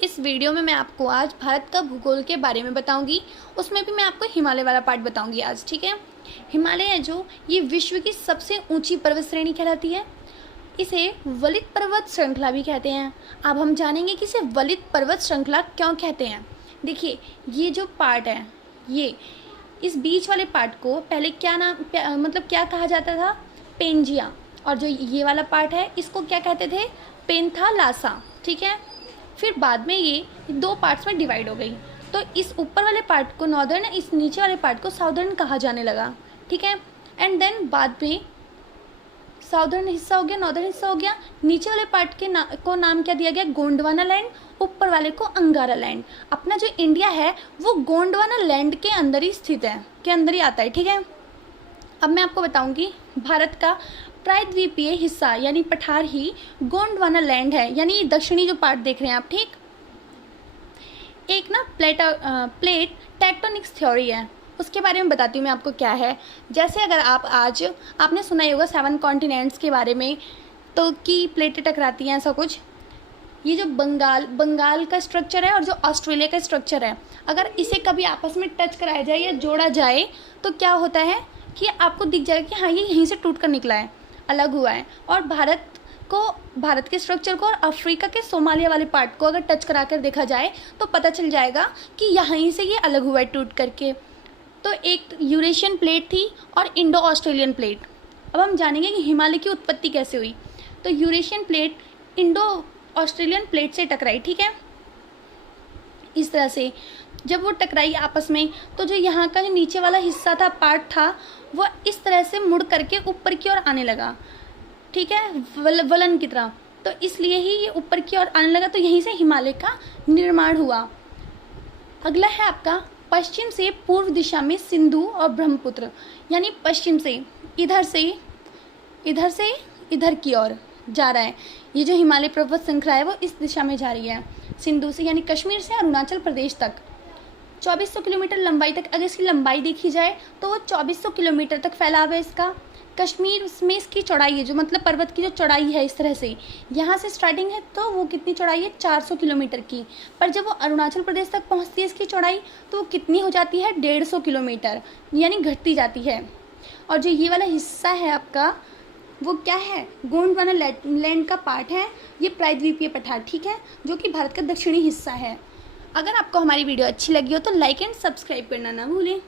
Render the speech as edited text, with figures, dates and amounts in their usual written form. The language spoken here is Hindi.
इस वीडियो में मैं आपको आज भारत का भूगोल के बारे में बताऊंगी। उसमें भी मैं आपको हिमालय वाला पार्ट बताऊंगी आज, ठीक है। हिमालय है जो ये विश्व की सबसे ऊंची पर्वत श्रेणी कहलाती है। इसे वलित पर्वत श्रृंखला भी कहते हैं। अब हम जानेंगे कि इसे वलित पर्वत श्रृंखला क्यों कहते हैं। देखिए, ये जो पार्ट है, ये इस बीच वाले पार्ट को पहले क्या क्या कहा जाता था? पेंजिया। और जो ये वाला पार्ट है इसको क्या कहते थे? पेंथालासा, ठीक है। फिर बाद में ये दो पार्ट्स में डिवाइड हो गई, तो इस ऊपर वाले पार्ट को नॉर्दर्न, इस नीचे वाले पार्ट को साउदर्न कहा जाने लगा, ठीक है। एंड देन बाद में साउदर्न हिस्सा हो गया, नॉर्दर्न हिस्सा हो गया। नीचे वाले पार्ट के को नाम क्या दिया गया? गोंडवाना लैंड। ऊपर वाले को अंगारा लैंड। अपना जो इंडिया है वो गोंडवाना लैंड के अंदर ही स्थित है, के अंदर ही आता है, ठीक है। अब मैं आपको बताऊंगी भारत का प्रायद्वीपीय हिस्सा यानी पठार ही गोंडवाना लैंड है, यानी दक्षिणी जो पार्ट देख रहे हैं आप, ठीक। एक ना प्लेट टेक्टोनिक्स थ्योरी है, उसके बारे में बताती हूँ मैं आपको क्या है। जैसे अगर आपने सुना ही होगा 7 कॉन्टिनेंट्स के बारे में, तो कि प्लेटें टकराती हैं, ऐसा कुछ। ये जो बंगाल का स्ट्रक्चर है और जो ऑस्ट्रेलिया का स्ट्रक्चर है, अगर इसे कभी आपस में टच कराया जाए या जोड़ा जाए तो क्या होता है कि आपको दिख जाएगा कि हाँ, ये यहीं से टूट कर निकला है, अलग हुआ है। और भारत के स्ट्रक्चर को और अफ्रीका के सोमालिया वाले पार्ट को अगर टच करा कर देखा जाए तो पता चल जाएगा कि यहीं से ये अलग हुआ है टूट करके। तो एक यूरेशियन प्लेट थी और इंडो ऑस्ट्रेलियन प्लेट। अब हम जानेंगे कि हिमालय की उत्पत्ति कैसे हुई। तो Eurasian plate Indo Australian plate से टकराई, ठीक है। इस तरह से जब वो टकराई आपस में, तो जो यहाँ का जो नीचे वाला हिस्सा था, पार्ट था, वो इस तरह से मुड़ करके ऊपर की ओर आने लगा, ठीक है, वलन की तरह। तो इसलिए ही ये ऊपर की ओर आने लगा, तो यहीं से हिमालय का निर्माण हुआ। अगला है आपका पश्चिम से पूर्व दिशा में सिंधु और ब्रह्मपुत्र, यानी पश्चिम से इधर की ओर जा रहा है। ये जो हिमालय पर्वत श्रृंखला है वो इस दिशा में जा रही है, सिंधु से, यानी कश्मीर से अरुणाचल प्रदेश तक 2400 किलोमीटर लंबाई तक। अगर इसकी लंबाई देखी जाए तो वो 2400 किलोमीटर तक फैलाव है इसका। कश्मीर में इसकी चौड़ाई है, जो मतलब पर्वत की जो चौड़ाई है, इस तरह से यहाँ से स्टार्टिंग है, तो वो कितनी चौड़ाई है? 400 किलोमीटर की। पर जब वो अरुणाचल प्रदेश तक पहुँचती है इसकी चौड़ाई, तो वो कितनी हो जाती है? 150 किलोमीटर, यानी घटती जाती है। और जो ये वाला हिस्सा है आपका, वो क्या है? गोंडवाना लैंड का पार्ट है, ये प्रायद्वीपीय पठार, ठीक है, जो कि भारत का दक्षिणी हिस्सा है। अगर आपको हमारी वीडियो अच्छी लगी हो तो लाइक एंड सब्सक्राइब करना ना भूलें।